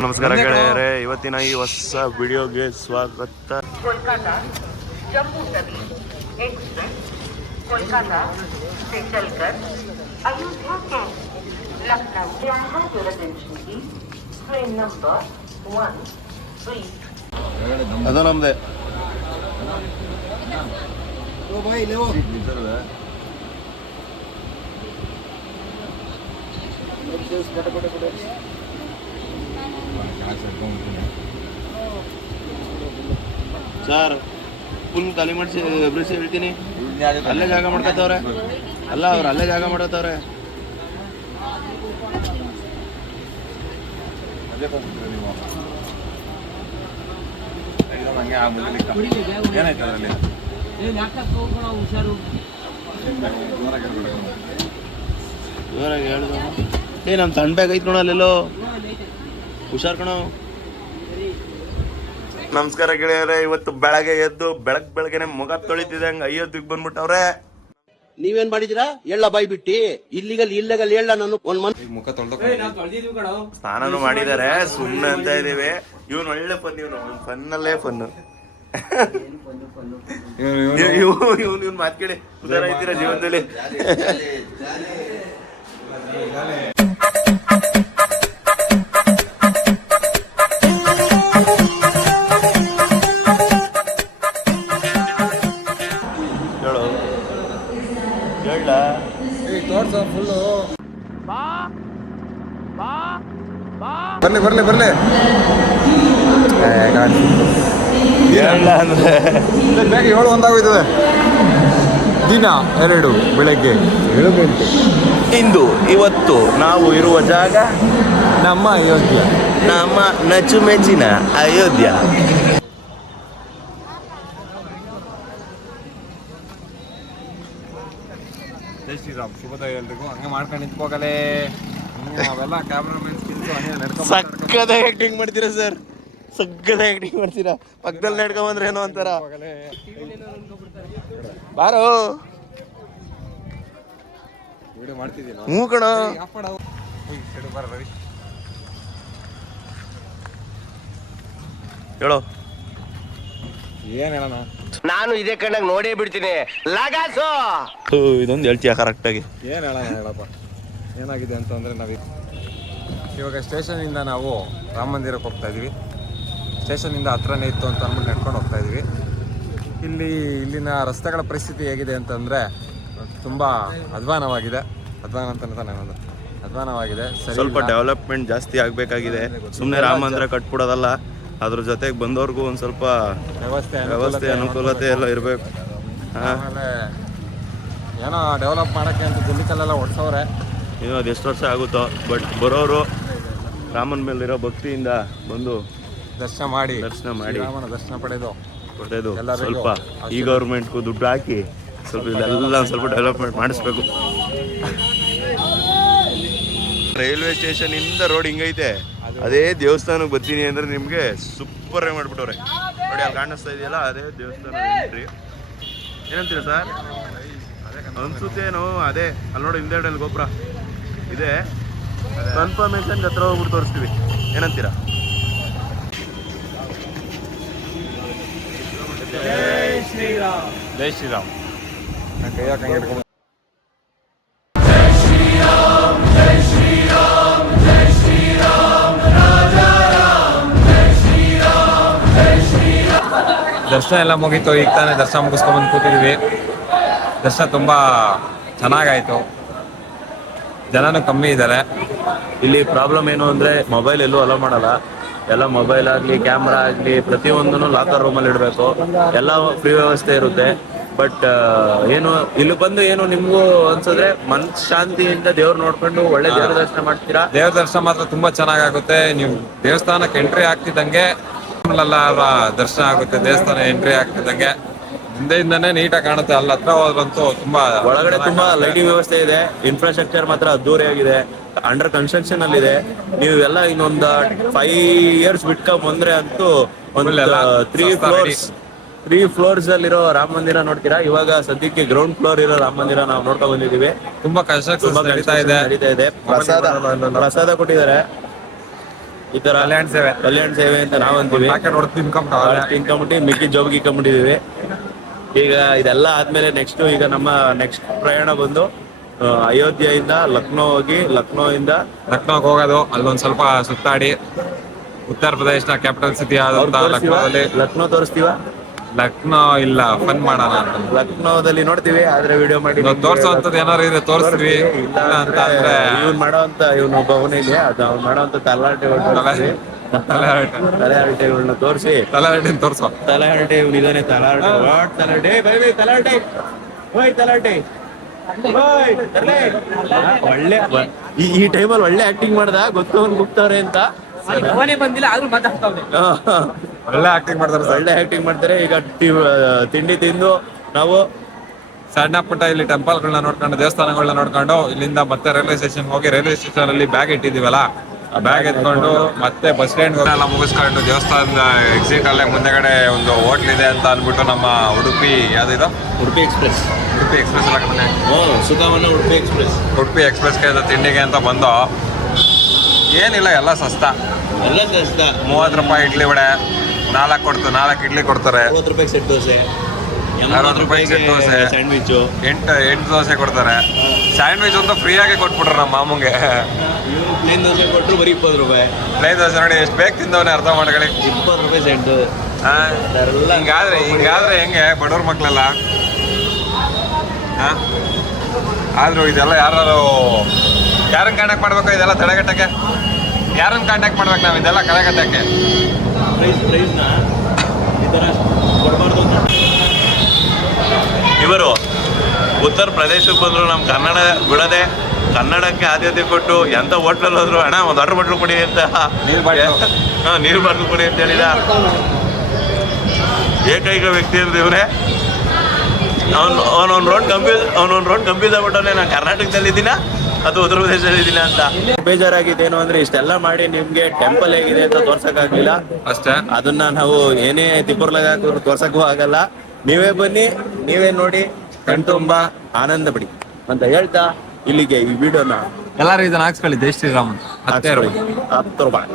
ನಮಸ್ಕಾರ ಗೆಳೆಯರೆ ಇವತ್ತಿನ ಈ ಹೊಸ ವಿಡಿಯೋಗೆ ಸ್ವಾಗತ कोलकाता जम्मू तवी एक्सप्रेस कोलकाता से चलकर अयोध्या कैंट लखनऊ यहाँ दूरदर्शन की ट्रेन नंबर वन थ्री ಅದು ನಮ್ದೆ ಸರ್ ಫುಲ್ ಖಾಲಿ ಮಾಡಿಸಿ ಎಬ್ರಿಸಿ ಹೇಳ್ತೀನಿ. ಅಲ್ಲೇ ಜಾಗ ಮಾಡ್ಕೊತವ್ರೆ. ಅಲ್ಲ, ಅವ್ರು ಅಲ್ಲೇ ಜಾಗ ಮಾಡತ್ತವ್ರೆ ಏನಾಯ್ತು ಅದರಲ್ಲಿ ಜೋರಾಗಿ ಹೇಳ್ದು ಏ ನಮ್ಮ ನೋಡಲ್ಲೆಲ್ಲೋ ಹುಷಾರ್ ಕಣೋ. ನಮಸ್ಕಾರ ಗೆಳೆಯರೆ ಇವತ್ತು ಬೆಳಗ್ಗೆ ಎದ್ದು ಬೆಳಗ್ ಬೆಳಗ್ಗೆನೆ ಮುಖ ತೊಳಿತಿದಂಗ ಅಯ್ಯೋದಕ್ ಬಂದ್ಬಿಟ್ಟವ್ರೆ. ನೀವೇನ್ ಮಾಡಿದಿರಾ? ಎಳ್ಳ ಬಾಯ್ ಬಿಟ್ಟಿ ಇಲ್ಲಿಗಲ್ ಇಲ್ಲಗಲ್ ಹೇಳ ನಾನು ಒಂದ್ ಮನ್ ಮುಖ ತೊಳ್ದ ಸ್ನಾನನು ಮಾಡಿದಾರೆ ಸುಮ್ಮನೆ ಅಂತ ಇದೀವಿ ಇವನ್ ಒಳ್ಳೆ ಫನ್ ಇವನು ಫನ್ನಲ್ಲೇ ಫನ್ ಇವ್ನ್ ಇವ್ನು. ಮಾತ್ ಕೇಳಿ. ಉದಾರ ಇದ್ದೀರಾ ಜೀವನದಲ್ಲಿ? ತೋರ್ಸ ಫುಲ್ಲು ಬರ್ಲಿ ಬರ್ಲಿ ಬರ್ಲಿ. ಬೇಗ ಏಳು ಒಂದಾಗೋಯ್ತದೆ. ದಿನ ಎರಡು ಬೆಳಗ್ಗೆ. ಏಳು ಗಂಟೆ. ಇಂದು ಇವತ್ತು ನಾವು ಇರುವ ಜಾಗ ನಮ್ಮ ಅಯೋಧ್ಯ. ನಮ್ಮ ನಚುಮೆಚ್ಚಿನ ಅಯೋಧ್ಯ. ಜೈ ಶ್ರೀರಾಮ್ ಶುಭೋದಯ ಎಲ್ರಿಗೂ. ಹಂಗೆ ಮಾಡ್ಕೊಂಡು ನಿಂತ್ಕೋಗಲೇ. ಅವೆಲ್ಲ ಕ್ಯಾಮ್ರಾಮನ್ ಸ್ಕಿಲ್ಸ್ ಹಂಗೆ ನಡ್ಕೊಂಡ್ ಸಕ್ಕದ ಆಕ್ಟಿಂಗ್ ಮಾಡ್ತೀರಾ ಸರ್ ಸಕ್ಕದ ಆಕ್ಟಿಂಗ್ ಮಾಡ್ತೀರಾ? ಪಕ್ಕದಲ್ಲಿ ನಡ್ಕೊಂಡ್ ಬಂದ್ರೆ ಏನೋ ಅಂತಾರ ಬಾರೋ. ವಿಡಿಯೋ ಮಾಡ್ತಿದ್ದೀನ? ಹ್ಞೂ ಕಣ. ಬರ ರವಿ. ಹೇಳೋ. ಏನ್ ಹೇಳೋಣ? ನಾನು ಇದೇ ಕಣ್ಣಾಗ ನೋಡೇ ಬಿಡ್ತೀನಿ. ಲಗಾಸು! ಇದೊಂದು ಹೇಳ್ತೀಯ ಕರೆಕ್ಟಾಗಿ ಏನ್ ಹೇಳೋಣ ಹೇಳಪ್ಪ? ಏನಾಗಿದೆ ಅಂತಂದರೆ ನಾವು ಇವಾಗ ಸ್ಟೇಷನಿಂದ ನಾವು ರಾಮ ಮಂದಿರಕ್ಕೆ ಹೋಗ್ತಾ ಇದೀವಿ. ಸ್ಟೇಷನ್ ಇಂದ ಹತ್ರನೇ ಇತ್ತು ಅಂತ ಅಂದ್ಬಿಟ್ಟು ನಡ್ಕೊಂಡು ಹೋಗ್ತಾ ಇದೀವಿ. ಇಲ್ಲಿ ಇಲ್ಲಿನ ರಸ್ತೆಗಳ ಪರಿಸ್ಥಿತಿ ಹೇಗಿದೆ ಅಂತಂದರೆ ತುಂಬ ಅಧ್ವಾನವಾಗಿದೆ. ಅಧ್ವಾನ ಅಂತ ನಾನು ಅಧ್ವಾನವಾಗಿದೆ. ಸರಿ ಸ್ವಲ್ಪ ಡೆವಲಪ್ಮೆಂಟ್ ಜಾಸ್ತಿ ಆಗ್ಬೇಕಾಗಿದೆ. ಸುಮ್ಮನೆ ರಾಮ ಮಂದಿರ ಕಟ್ಬಿಡೋದಲ್ಲ. ಅದ್ರ ಜೊತೆಗೆ ಬಂದವ್ರಿಗೂ ಒಂದು ಸ್ವಲ್ಪ ವ್ಯವಸ್ಥೆ ವ್ಯವಸ್ಥೆ ಅನುಕೂಲತೆ ಎಲ್ಲ ಇರಬೇಕು. ಆಮೇಲೆ ಏನೋ ಡೆವಲಪ್ ಮಾಡೋಕ್ಕೆ ಅಂತ ಜಲ್ಲಿಕಲ್ಲೆಲ್ಲ ಹೊಡ್ಸವ್ರೆ. ಇನ್ನೂ ಅದು ಎಷ್ಟು ವರ್ಷ ಆಗುತ್ತೋ ಬಟ್ ಬರೋರು ರಾಮನ ಮೇಲಿರೋ ಭಕ್ತಿಯಿಂದ ಬಂದು ದರ್ಶನ ಮಾಡಿ ದರ್ಶನ ಮಾಡಿ. ರಾಮನ ದರ್ಶನ ಪಡೆದು ಪಡೆದು ಸ್ವಲ್ಪ ಈ ಗೌರ್ಮೆಂಟ್ಗೂ ದುಡ್ಡು ಹಾಕಿ ಸ್ವಲ್ಪ ಇದೆಲ್ಲ ಸ್ವಲ್ಪ ಡೆವಲಪ್ಮೆಂಟ್ ಮಾಡಿಸ್ಬೇಕು. ರೈಲ್ವೆ ಸ್ಟೇಷನ್ ಇಂದ ರೋಡ್ ಹಿಂಗೈತೆ. ಅದೇ ದೇವಸ್ಥಾನಕ್ಕೆ ಬರ್ತೀನಿ ಅಂದ್ರೆ ನಿಮ್ಗೆ ಸೂಪರ್ ಆಗಿ ಮಾಡ್ಬಿಟ್ಟವ್ರೆ. ನೋಡಿ ಅಲ್ಲಿ ಕಾಣಿಸ್ತಾ ಇದೆಯಲ್ಲ ಅದೇ ದೇವಸ್ಥಾನ ಎಂಟ್ರಿ ಏನಂತೀರಾ ಸರ್? ಅನ್ಸುತ್ತೇನೋ ಅದೇ. ಅಲ್ಲಿ ನೋಡಿ ಹಿಂದೆ ಅಲ್ಲಿ ಗೊಬ್ಬರ ಇದೆ. ಕನ್ಫರ್ಮೇಶನ್ ಹತ್ರ ಹೋಗ್ಬಿಟ್ಟು ತೋರಿಸ್ತೀವಿ. ಏನಂತೀರಾ? ಜೈ ಶ್ರೀರಾಮ್. ನಾನು ಕೈ ದರ್ಶನ ಎಲ್ಲ ಮುಗೀತು ಈಗ ತಾನೇ ದರ್ಶನ ಮುಗಿಸ್ಕೊಂಡ್ಬಂದು ಕೂತಿದ್ದೀವಿ ದರ್ಶನ ತುಂಬ ಚೆನ್ನಾಗಾಯಿತು. ಜನನೂ ಕಮ್ಮಿ ಇದ್ದಾರೆ. ಇಲ್ಲಿ ಪ್ರಾಬ್ಲಮ್ ಏನು ಅಂದ್ರೆ ಮೊಬೈಲ್ ಎಲ್ಲೂ ಅಲೋ ಮಾಡಲ್ಲ. ಎಲ್ಲ ಮೊಬೈಲ್ ಆಗ್ಲಿ ಕ್ಯಾಮ್ರಾ ಆಗ್ಲಿ ಪ್ರತಿಯೊಂದನ್ನು ಲಾಕರ್ ರೂಮಲ್ಲಿ ಇಡಬೇಕು. ಎಲ್ಲ ಫ್ರೀ ವ್ಯವಸ್ಥೆ ಇರುತ್ತೆ. ಬಟ್ ಏನು ಇಲ್ಲಿ ಬಂದು ಏನು ನಿಮ್ಗೂ ಅನ್ಸಿದ್ರೆ ಮನ್ ಶಾಂತಿಯಿಂದ ದೇವ್ರ ನೋಡ್ಕೊಂಡು ಒಳ್ಳೆ ದೇವ್ರ ದರ್ಶನ ಮಾಡ್ತೀರಾ? ದೇವ್ರ ದರ್ಶನ ಮಾತ್ರ ತುಂಬಾ ಚೆನ್ನಾಗಾಗುತ್ತೆ. ನೀವು ದೇವಸ್ಥಾನಕ್ಕೆ ಎಂಟ್ರಿ ಆಗ್ತಿದ್ದಂಗೆ ಎಲ್ಲರ ದರ್ಶನ ಆಗುತ್ತೆ ದೇವಸ್ಥಾನ ಎಂಟ್ರಿ ಆಗ್ತಿದ್ದಂಗೆ ಹಿಂದೆಯಿಂದನೇ ನೀಟಾಗಿ ಕಾಣುತ್ತೆ ಅಲ್ಲಿ ಹತ್ರ ಹೋದ್ರಂತೂ ತುಂಬಾ ಒಳಗಡೆ ತುಂಬಾ ಲೈಟಿಂಗ್ ವ್ಯವಸ್ಥೆ ಇದೆ ಇನ್ಫ್ರಾಸ್ಟ್ರಕ್ಚರ್ ಮಾತ್ರ ಅದ್ದೂರಿಯಾಗಿದೆ ಅಂಡರ್ ಕನ್ಸ್ಟ್ರಕ್ಷನ್ ಅಲ್ಲಿ ಇದೆ. ನೀವು ಎಲ್ಲ ಇನ್ನೊಂದ್ ಫೈವ್ ಇಯರ್ಸ್ ಬಿಟ್ಕೊಂಡ್ ಬಂದ್ರೆ ಅಂತೂ ಒಂದು ತ್ರೀ ಫ್ಲೋರ್ಸ್ ತ್ರೀ ಫ್ಲೋರ್ಸ್ ಅಲ್ಲಿರೋ ರಾಮ ಮಂದಿರ ನೋಡ್ತೀರಾ? ಇವಾಗ ಸದ್ಯಕ್ಕೆ ಗ್ರೌಂಡ್ ಫ್ಲೋರ್ ಇರೋ ರಾಮ ಮಂದಿರ ನಾವು ನೋಡ್ಕೊಂಡ್ ಬಂದಿದೀವಿ ತುಂಬಾ ಕನ್ಸ್ಟ್ರಕ್ಷನ್ ಇದೆ. ನಡೀತಾ ಇದೆ. ಪ್ರಸಾದ. ಪ್ರಸಾದ ಕೊಟ್ಟಿದ್ದಾರೆ. ಈ ತರ ಕಲ್ಯಾಣ ಸೇವೆ. ಕಲ್ಯಾಣ ಸೇವೆ ಅಂತ ನಾವ್ ಅಂತೀವಿ. ಪ್ಯಾಕೆಟ್ ಹೊಡೆದು ತಿನ್ಕೊಂಬಿಟ್ಟು ಮಿಕ್ಕಿ ಜೋಬಿಗೆ ಇಕ್ಕೊಂಬಿಟ್ಟಿದೀವಿ ಈಗ ಇದೆಲ್ಲ ಆದ್ಮೇಲೆ ನೆಕ್ಸ್ಟ್ ಈಗ ನಮ್ಮ ನೆಕ್ಸ್ಟ್ ಪ್ರಯಾಣ ಬಂದು ಅಯೋಧ್ಯೆಯಿಂದ ಲಕ್ನೋ ಹೋಗಿ ಲಕ್ನೋ ಇಂದ ಲಕ್ನೋಗೆ ಹೋಗೋದು ಅಲ್ಲೊಂದ್ ಸ್ವಲ್ಪ ಸುತ್ತಾಡಿ. ಉತ್ತರ ಪ್ರದೇಶನ ಕ್ಯಾಪಿಟಲ್ ಸಿಟಿ ಆದಂತ ಲಕ್ನೋದಲ್ಲಿ. ಲಕ್ನೋ ತೋರಿಸ್ತೀವ? ಲಕ್ನೋ ಇಲ್ಲ ಫನ್ ಮಾಡೋಣ ಅಂತ. ಲಕ್ನೋದಲ್ಲಿ ನೋಡ್ತೀವಿ ಆದ್ರೆ ವಿಡಿಯೋ ಮಾಡಿ ನಾವು ಏನಾರು ಇದ್ರೆ ತೋರಿಸ್ತೀವಿ. ಇಲ್ಲ ಅಂತ ಅಂದ್ರೆ ಇವ್ನು ಮಾಡೋಂತ ಇವನು ಒಬ್ಬ ಅವನಿಗೆ ಅದು ಅವ್ನು ಮಾಡೋಂತ ತಲಾಟೆ ತಲೆಹರಟೆಗಳನ್ನ ತೋರಿಸಿ. ತಲೆ ತೋರಿಸೋ. ತಲಾಟೆ ತಲೆಹರಟೆ ಇವನು ಇದಾನೆ ತಲಾಟೆ. ವಾಟ್ ತಲಾಟೆ ಬೈ ಬೈ ತಲಾಟೆ ಓಯ್ ತಲಾಟೆ ಒಳ್ಳೆ ಈ ಈ ಟೈಮಲ್ಲಿ ಒಳ್ಳೆ ಆಕ್ಟಿಂಗ್ ಮಾಡ್ದ ಗೊತ್ತು ಅವ್ನು ಗುಪ್ತವ್ರೆ ಅಂತ. ಅವನೇ ಬಂದಿಲ್ಲ ಆದ್ರೂ ಮಾತಾಡ್ತಾವ್ನೆ ಆ, ಒಳ್ಳೆ ಆಕ್ಟಿಂಗ್ ಮಾಡ್ತಾರೆ ಸರ್. ಒಳ್ಳೆ ಆಕ್ಟಿಂಗ್ ಮಾಡ್ತಾರೆ. ಈಗ ತಿಂಡಿ ತಿಂದು ನಾವು ಸಣ್ಣ ಪುಟ್ಟ ಇಲ್ಲಿ ಟೆಂಪಲ್ಗಳನ್ನ ನೋಡ್ಕೊಂಡು ದೇವಸ್ಥಾನಗಳನ್ನ ನೋಡ್ಕೊಂಡು ಇಲ್ಲಿಂದ ಮತ್ತೆ ರೈಲ್ವೆ ಸ್ಟೇಷನ್ ಹೋಗಿ ರೈಲ್ವೆ ಸ್ಟೇಷನ್ ಅಲ್ಲಿ ಬ್ಯಾಗ್ ಇಟ್ಟಿದೀವಲ್ಲ ಆ ಬ್ಯಾಗ್ ಎತ್ಕೊಂಡು ಮತ್ತೆ ಬಸ್ ಸ್ಟ್ಯಾಂಡ್ ಎಲ್ಲ ಮುಗಿಸ್ಕೊಂಡು ದೇವಸ್ಥಾನದ ಎಕ್ಸಿಟ್ ಅಲ್ಲೇ ಮುಂದೆಗಡೆ ಒಂದು ಹೋಟ್ಲ್ ಇದೆ ಅಂತ ಅಂದ್ಬಿಟ್ಟು ನಮ್ಮ ಉಡುಪಿ ಯಾವ್ದಿದು ಉಡುಪಿ ಎಕ್ಸ್ಪ್ರೆಸ್ ಉಡುಪಿ ಎಕ್ಸ್ಪ್ರೆಸ್ ಎಲ್ಲ ಓ ಸುಖವನ್ನ ಉಡುಪಿ ಎಕ್ಸ್ಪ್ರೆಸ್ ಉಡುಪಿ ಎಕ್ಸ್ಪ್ರೆಸ್ ಅದು ತಿಂಡಿಗೆ ಅಂತ ಬಂದು ಏನಿಲ್ಲ ಎಲ್ಲ ಸಸ್ತಾ. ಎಲ್ಲ ಸಸ್ತಾ. ಮೂವತ್ತು ರೂಪಾಯಿ ಇಡ್ಲಿ ವಡೆ ನಾಲ್ಕು ಕೊಡ್ತಾರೆ ನಾಲ್ಕು ಇಡ್ಲಿ ಕೊಡ್ತಾರೆ. ಅರವತ್ತು ರೂಪಾಯಿ ಸೆಟ್ ದೋಸೆ. ಅರವತ್ತು ರೂಪಾಯಿ ಸೆಟ್ ದೋಸೆ. ಸ್ಯಾಂಡ್ವಿಚ್ ಎಂಟು ಎಂಟು ದೋಸೆ ಕೊಡ್ತಾರೆ. ಸ್ಯಾಂಡ್ವಿಚ್ ಅಂತೂ ಫ್ರೀಯಾಗಿ ಕೊಟ್ಬಿಟ್ರು ನಮ್ಮ ಮಾಮೂಂಗೆ. ಪ್ಲೇನ್ ದೋಸೆ ಕೊಟ್ಟರು ಬರೀ ಇಪ್ಪತ್ತು ರೂಪಾಯಿ. ಪ್ಲೇನ್ ದೋಸೆ ನೋಡಿ ಎಷ್ಟು ಬೇಕು ತಿಂದವನೇ ಅರ್ಥ ಮಾಡ್ಕೊಳ್ಳಿ. ಇಪ್ಪತ್ತು ರೂಪಾಯಿ ಸೆಟ್ ಹಿಂಗಾದ್ರೆ ಹಿಂಗಾದ್ರೆ ಹೆಂಗೆ ಬಡವ್ರ ಮಕ್ಕಳೆಲ್ಲ ಆ? ಆದರೂ ಇದೆಲ್ಲ ಯಾರು ಯಾರನ್ನ ಕಾಣಕ್ಕೆ ಮಾಡ್ಬೇಕು ಇದೆಲ್ಲ ತಡೆಗಟ್ಟಕ್ಕೆ? ಯಾರನ್ನ ಕಾಂಟ್ಯಾಕ್ಟ್ ಮಾಡ್ಬೇಕು ನಾವು ಇದೆಲ್ಲ ಕಳೆಗಟ್ಟಕ್ಕೆ ಪ್ರೈಸ್ ಪ್ರೈಸ್ನ ಈ ಥರ ಕೊಡಬಾರ್ದು ಇವರು ಉತ್ತರ ಪ್ರದೇಶಕ್ಕೆ ಬಂದರು ನಮ್ಮ ಕನ್ನಡ ಬಿಡದೆ ಕನ್ನಡಕ್ಕೆ ಆದ್ಯತೆ ಕೊಟ್ಟು ಎಂಥ ಹೋಟ್ಲಲ್ಲಿ ಹೋದ್ರು ಅಣ್ಣ ಒಂದು ಆರ್ಡರ್ ಬಟ್ಲು ಕೊಡಿ ಅಂತ. ಹಾಂ ನೀರು ಬಾಟ್ಲು ಕೊಡಿ ಅಂತ ಹೇಳಿದ. ಏಕೈಕ ವ್ಯಕ್ತಿ ಅಂದ್ರೆ ಇವರೇ ಅವನು ಅವನೊಂದು ರೋಡ್ ಕಂಪ್ಯೂಸ್ ಅವನೊಂದು ರೋಡ್ ಕಂಪ್ಯೂಸ್ ಆಗ್ಬಿಟ್ಟವನೇ ನಾನು ಕರ್ನಾಟಕದಲ್ಲಿ ಅಥವಾ ಉತ್ತರ ಪ್ರದೇಶದಲ್ಲಿ ಅಂತ. ಬೇಜಾರಾಗಿದೆ ಏನು ಅಂದ್ರೆ ಇಷ್ಟೆಲ್ಲ ಮಾಡಿ ನಿಮ್ಗೆ ಟೆಂಪಲ್ ಹೇಗಿದೆ ಅಂತ ತೋರ್ಸಕ್ಕಾಗ್ಲಿಲ್ಲ. ಅಷ್ಟೇ? ಅದನ್ನ ನಾವು ಏನೇ ತಿಪ್ಪರ್ಲಾಗ ಹಾಕಿದ್ರು ತೋರ್ಸಕ್ಕೂ ಆಗಲ್ಲ. ನೀವೇ ಬನ್ನಿ ನೀವೇ ನೋಡಿ ಕಣ್ತುಂಬ ಆನಂದ ಪಡಿ ಅಂತ ಹೇಳ್ತಾ ಇಲ್ಲಿಗೆ ಈ ವಿಡಿಯೋನ ಎಲ್ಲರೂ ಇದನ್ನ ಹಾಕ್ಸ್ಕೊಳ್ಳಿ ಜೈ ಶ್ರೀರಾಮ್ ಅಂತ. ಹತ್ತು ರೂಪಾಯಿ